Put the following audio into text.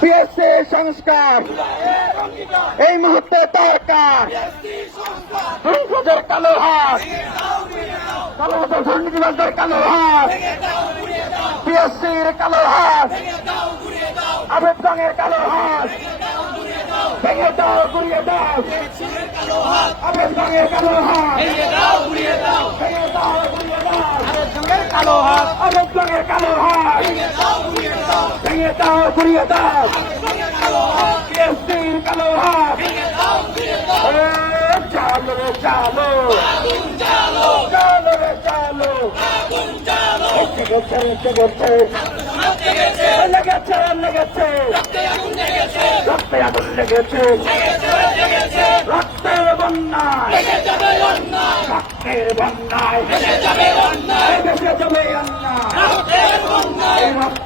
PSC সংস্কার। এই মুহূর্তে দরকার। কালো হাত। দুর্নীতিবাজদের কালো হাত। পিএসসির কালো হাত। আবেদ রঙের কালো হাত। ভেঙে দাও রঙের কালো হাত। ভেঙে কালো হাত। আবেদ কালো হাত। গুড়িয়ে দাও পিএসসির কালো হাত। চালো চালো। চালো রে চালো। লেগেছে। রক্তে আগুন লেগেছে। রক্তের বন্যায়। রক্তের বন্যায়।